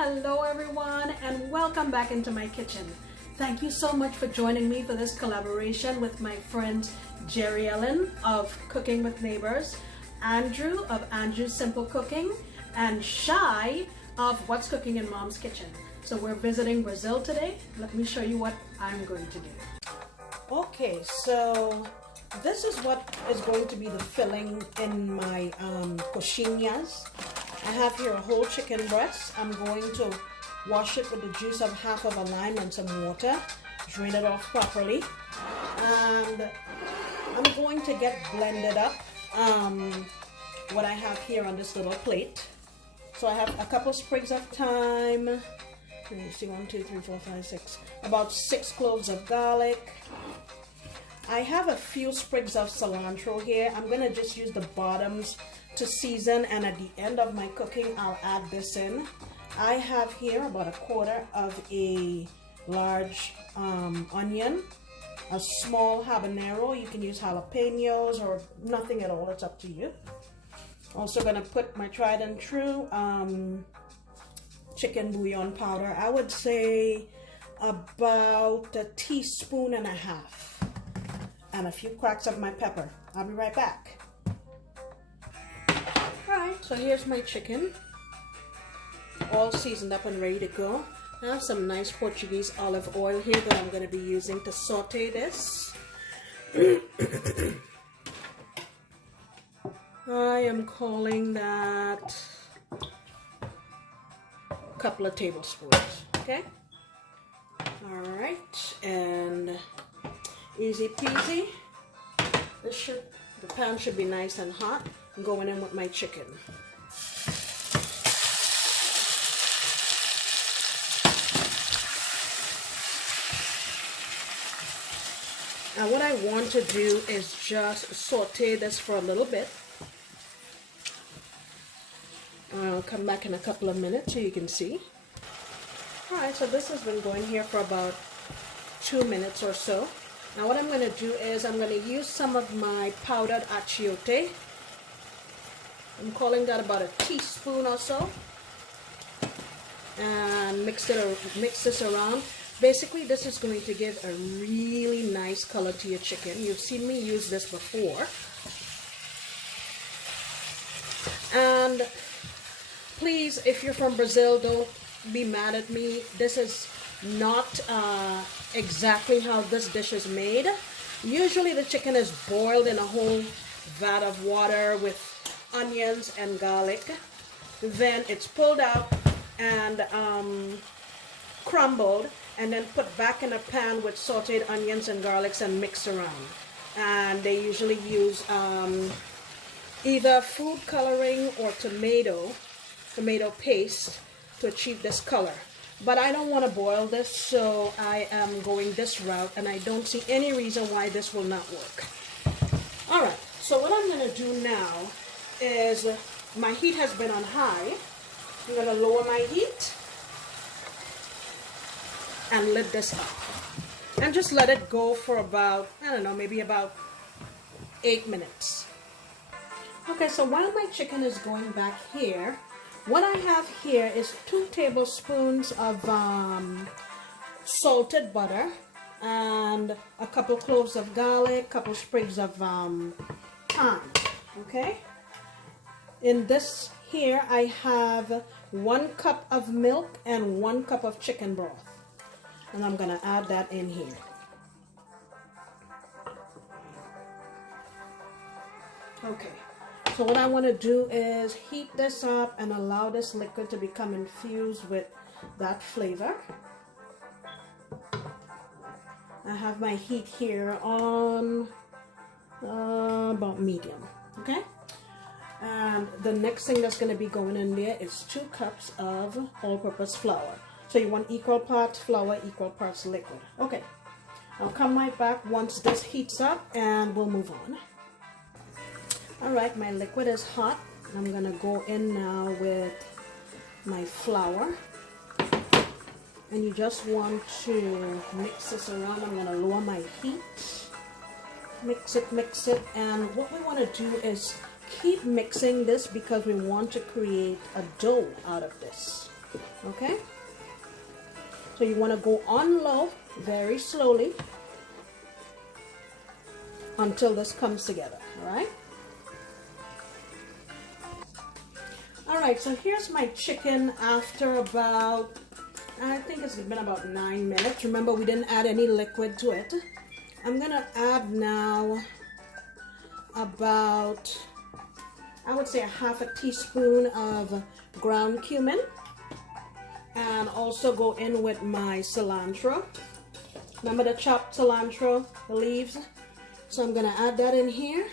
Hello everyone and welcome back into my kitchen. Thank you so much for joining me for this collaboration with my friends Jerry Ellen of Cooking with Neighbors, Andrew of Andrew's Simple Cooking, and Shai of What's Cooking in Mom's Kitchen. So we're visiting Brazil today. Let me show you what I'm going to do. Okay, so this is what is going to be the filling in my coxinhas. I have here a whole chicken breast. I'm going to wash it with the juice of half of a lime and some water, drain it off properly, and I'm going to get blended up what I have here on this little plate. So I have a couple sprigs of thyme. Let me see, 1, 2, 3, 4, 5, 6. About 6 cloves of garlic. I have a few sprigs of cilantro here. I'm going to just use the bottoms to season, and at the end of my cooking I'll add this in. I have here about 1/4 of a large onion, a small habanero. You can use jalapenos or nothing at all, it's up to you. Also going to put my tried and true chicken bouillon powder. I would say about 1.5 teaspoons, and a few cracks of my pepper. I'll be right back. Alright, so here's my chicken, all seasoned up and ready to go. I have some nice Portuguese olive oil here that I'm going to be using to saute this. I am calling that a couple of tablespoons, okay? Alright, and easy peasy. The pan should be nice and hot. I'm going in with my chicken. Now what I want to do is just saute this for a little bit. I'll come back in a couple of minutes so you can see. Alright, so this has been going here for about 2 minutes or so. Now what I'm going to do is I'm going to use some of my powdered achiote. I'm calling that about 1 teaspoon or so, and mix this around. Basically this is going to give a really nice color to your chicken. You've seen me use this before. And please, if you're from Brazil, don't be mad at me. This is not exactly how this dish is made. Usually the chicken is boiled in a whole vat of water with onions and garlic. Then it's pulled out and crumbled, and then put back in a pan with sauteed onions and garlics and mixed around. And they usually use either food coloring or tomato paste to achieve this color. But I don't want to boil this, so I am going this route, and I don't see any reason why this will not work. Alright, so what I'm going to do now is, my heat has been on high. I'm going to lower my heat and lid this up. And just let it go for about, I don't know, maybe about 8 minutes. Okay, so while my chicken is going back here, what I have here is 2 tablespoons of salted butter and a couple cloves of garlic, couple sprigs of thyme. Okay. In this here, I have 1 cup of milk and 1 cup of chicken broth, and I'm gonna add that in here. Okay. So what I want to do is heat this up and allow this liquid to become infused with that flavor. I have my heat here on about medium, okay? And the next thing that's going to be going in there is 2 cups of all-purpose flour. So you want equal parts flour, equal parts liquid. Okay, I'll come right back once this heats up and we'll move on. Alright, my liquid is hot. I'm going to go in now with my flour. And you just want to mix this around. I'm going to lower my heat. Mix it. And what we want to do is keep mixing this because we want to create a dough out of this. Okay? So you want to go on low very slowly until this comes together, all right? All right, so here's my chicken after about, I think it's been about 9 minutes. Remember, we didn't add any liquid to it. I'm gonna add now about, I would say, a half a teaspoon of ground cumin, and also go in with my cilantro. Remember the chopped cilantro, the leaves? So I'm gonna add that in here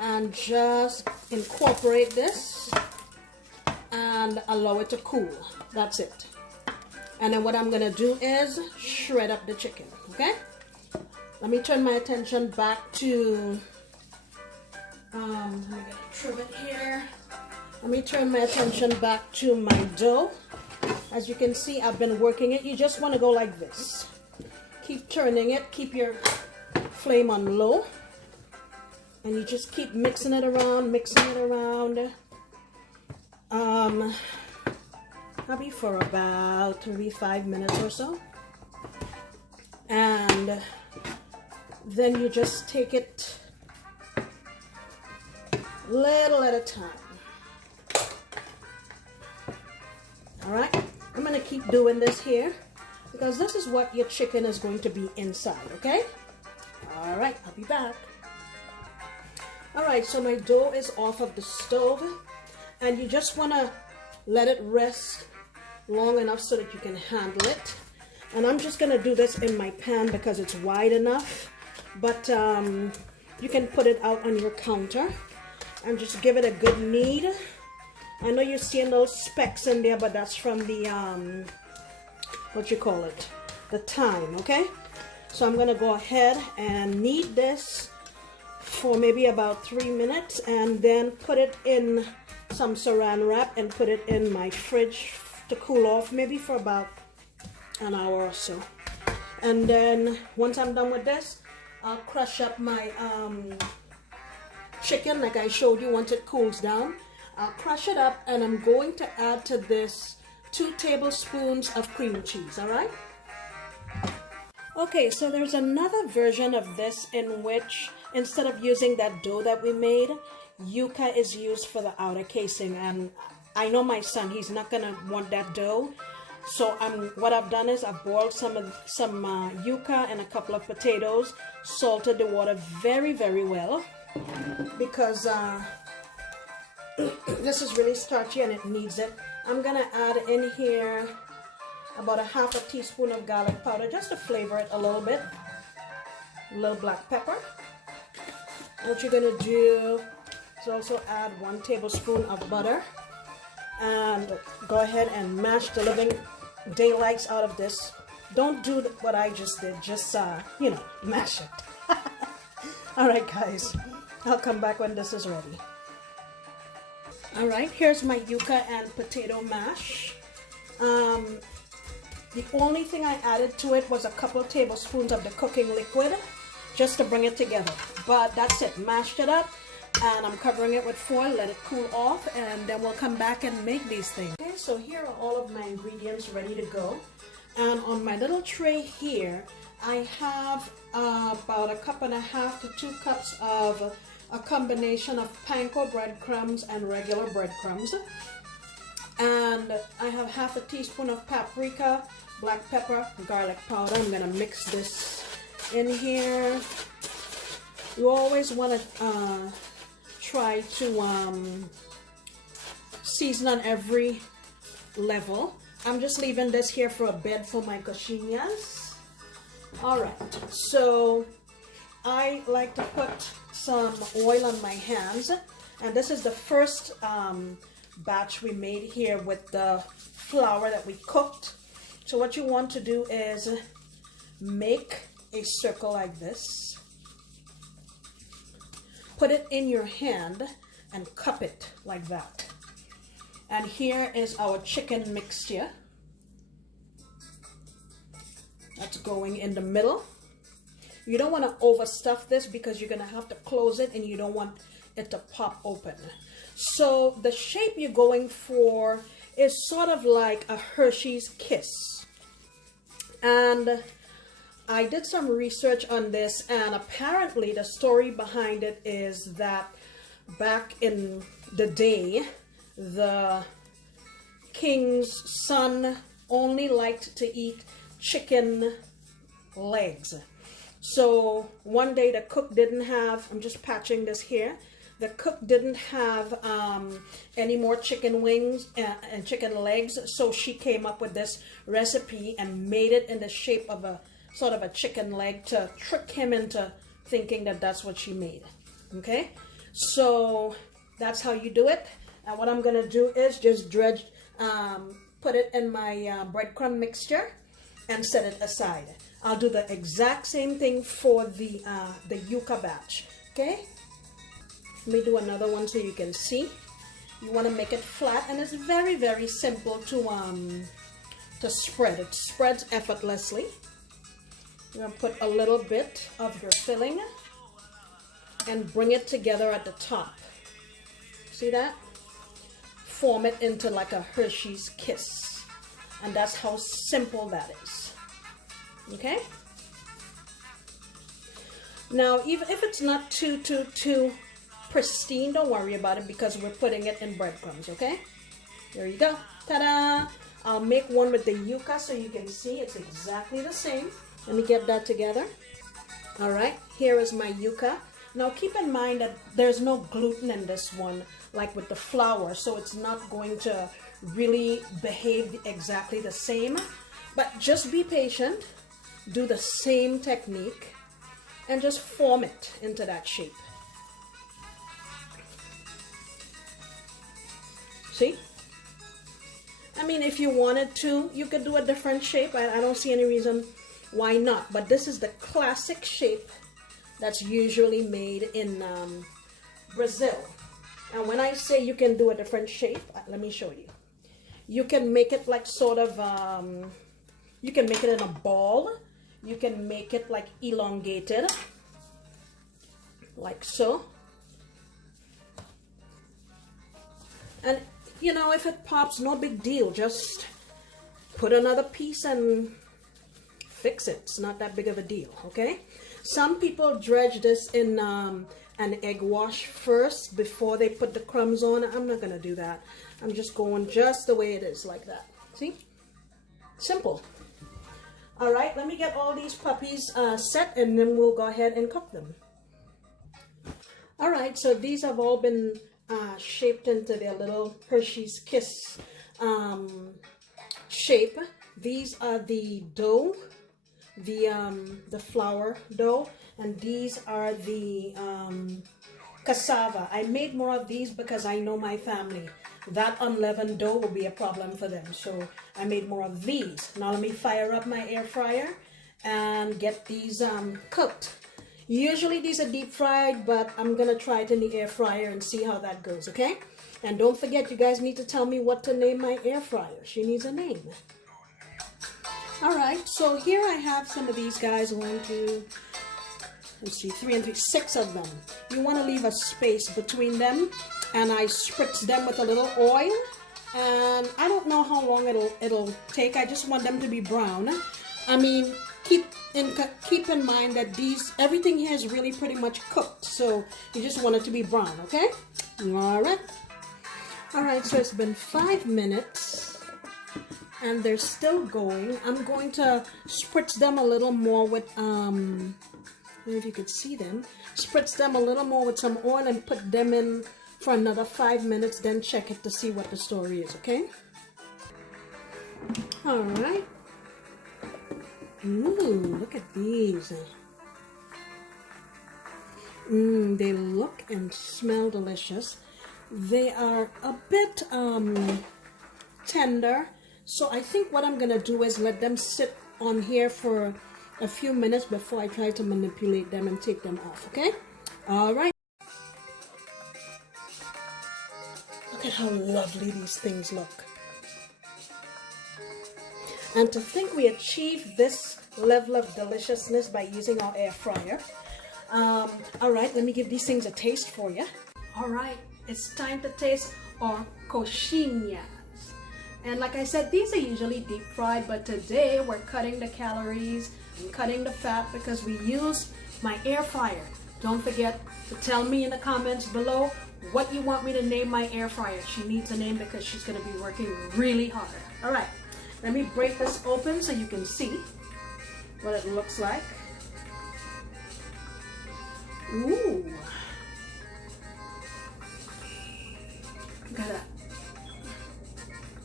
and just incorporate this and allow it to cool. That's it. And then what I'm gonna do is shred up the chicken, okay? Let me turn my attention back to, let me get a trivet here. Let me turn my attention back to my dough. As you can see, I've been working it. You just wanna go like this. Keep turning it, keep your flame on low. And you just keep mixing it around, Maybe for about maybe 5 minutes or so. And then you just take it little at a time. All right, I'm gonna keep doing this here because this is what your chicken is going to be inside, okay? All right, I'll be back. All right, so my dough is off of the stove, and you just wanna let it rest long enough so that you can handle it. And I'm just gonna do this in my pan because it's wide enough, but you can put it out on your counter and just give it a good knead. I know you're seeing those specks in there, but that's from the what you call it, the thyme, okay? So I'm gonna go ahead and knead this for maybe about 3 minutes, and then put it in some saran wrap and put it in my fridge to cool off, maybe for about an hour or so. And then once I'm done with this, I'll crush up my chicken like I showed you. Once it cools down, I'll crush it up, and I'm going to add to this 2 tablespoons of cream cheese, all right? Okay, so there's another version of this in which instead of using that dough that we made, yucca is used for the outer casing. And I know my son, he's not gonna want that dough. So what I've done is I've boiled some yucca and a couple of potatoes, salted the water very, very well, because this is really starchy and it needs it. I'm gonna add in here about a half a teaspoon of garlic powder just to flavor it a little bit. A little black pepper. What you're gonna do is also add 1 tablespoon of butter, and go ahead and mash the living daylights out of this. Don't do what I just did, just you know, mash it. All right, guys, I'll come back when this is ready. All right, here's my yucca and potato mash. The only thing I added to it was a couple of tablespoons of the cooking liquid just to bring it together. But that's it, mashed it up, and I'm covering it with foil, let it cool off, and then we'll come back and make these things. Okay, so here are all of my ingredients ready to go. And on my little tray here, I have about 1.5 cups to 2 cups of a combination of panko breadcrumbs and regular breadcrumbs. And I have half a teaspoon of paprika, black pepper, garlic powder. I'm gonna mix this in here. You always want to try to season on every level. I'm just leaving this here for a bed for my coxinhas. All right, so I like to put some oil on my hands, and this is the first batch we made here with the flour that we cooked. So what you want to do is make a circle like this, put it in your hand and cup it like that. And here is our chicken mixture that's going in the middle. You don't want to overstuff this because you're going to have to close it, and you don't want it to pop open. So the shape you're going for is sort of like a Hershey's Kiss. And I did some research on this, and apparently the story behind it is that back in the day, the king's son only liked to eat chicken legs. So one day the cook didn't have, I'm just patching this here, the cook didn't have any more chicken wings and chicken legs, so she came up with this recipe and made it in the shape of a sort of a chicken leg to trick him into thinking that that's what she made. Okay, so that's how you do it. And what I'm gonna do is just dredge, put it in my breadcrumb mixture and set it aside. I'll do the exact same thing for the yucca batch. Okay, let me do another one so you can see. You want to make it flat, and it's very, very simple to spread. It spreads effortlessly. You're going to put a little bit of your filling and bring it together at the top. See that? Form it into like a Hershey's Kiss. And that's how simple that is. Okay? Now, even if it's not too pristine, don't worry about it, because we're putting it in breadcrumbs, okay? There you go. Ta-da! I'll make one with the yucca so you can see it's exactly the same. Let me get that together. All right, here is my yucca. Now keep in mind that there's no gluten in this one, like with the flour, so it's not going to really behave exactly the same. But just be patient, do the same technique, and just form it into that shape. See? I mean, if you wanted to, you could do a different shape. I don't see any reason why not. But this is the classic shape that's usually made in Brazil. And when I say you can do a different shape, let me show you. You can make it like sort of, you can make it in a ball. You can make it like elongated, like so. And you know, if it pops, no big deal. Just put another piece and fix it. It's not that big of a deal, okay? Some people dredge this in an egg wash first before they put the crumbs on. I'm not gonna do that. I'm just going just the way it is, like that. See? Simple. All right, let me get all these puppies set, and then we'll go ahead and cook them. All right, so these have all been shaped into their little Hershey's Kiss shape. These are the dough, the flour dough, and these are the cassava. I made more of these because I know my family, that unleavened dough will be a problem for them, so I made more of these. Now let me fire up my air fryer and get these cooked. Usually these are deep fried, but I'm gonna try it in the air fryer and see how that goes, okay? And don't forget, you guys need to tell me what to name my air fryer. She needs a name. All right, so here I have some of these guys. 1, 2, let's see, 3 and 3, 6 of them. You want to leave a space between them, and I spritz them with a little oil. And I don't know how long it'll take. I just want them to be brown. I mean, keep in mind that everything here is really pretty much cooked, so you just want it to be brown, okay? All right, so it's been 5 minutes and they're still going. I'm going to spritz them a little more with I don't know if you could see them. Spritz them a little more with some oil and put them in for another 5 minutes, then check it to see what the story is, okay? All right. Ooh, look at these. They look and smell delicious. They are a bit tender, so I think what I'm gonna do is let them sit on here for a few minutes before I try to manipulate them and take them off, okay? All right. Look at how lovely these things look. And to think we achieved this level of deliciousness by using our air fryer. All right, let me give these things a taste for you. All right, it's time to taste our coxinhas. And like I said, these are usually deep fried, but today we're cutting the calories and cutting the fat because we use my air fryer. Don't forget to tell me in the comments below what you want me to name my air fryer. She needs a name because she's going to be working really hard. All right, let me break this open so you can see what it looks like. Ooh. Gotta,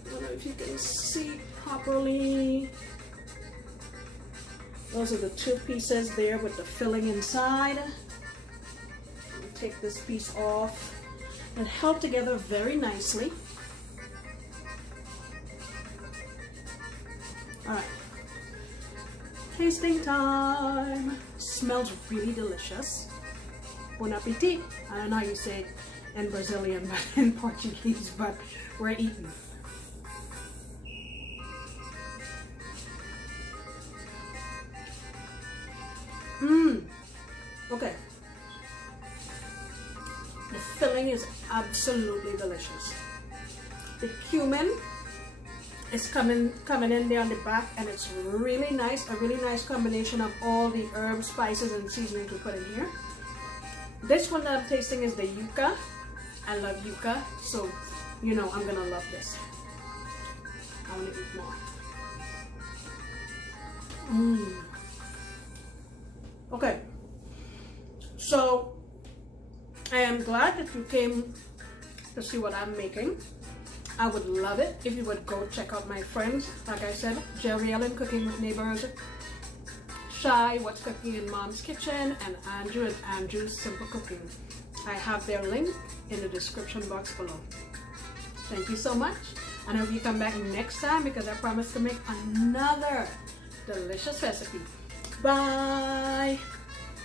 I don't know if you can see properly. Those are the two pieces there with the filling inside. Take this piece off and held together very nicely. All right, tasting time. Smells really delicious. Bon appetit. I don't know how you say it in Brazilian, but in Portuguese, but we're eating. Okay. The filling is absolutely delicious. The cumin is coming in there on the back, and it's really nice. A really nice combination of all the herbs, spices, and seasonings we put in here. This one that I'm tasting is the yucca. I love yucca, so you know I'm gonna love this. I want to eat more. Okay, so I am glad that you came to see what I'm making. I would love it if you would go check out my friends. Like I said, Jerry Ellen, Cooking with Neighbors, Shy, What's Cooking in Mom's Kitchen, and Andrew at Andrew's Simple Cooking. I have their link in the description box below. Thank you so much, and I hope you come back next time because I promise to make another delicious recipe. Bye!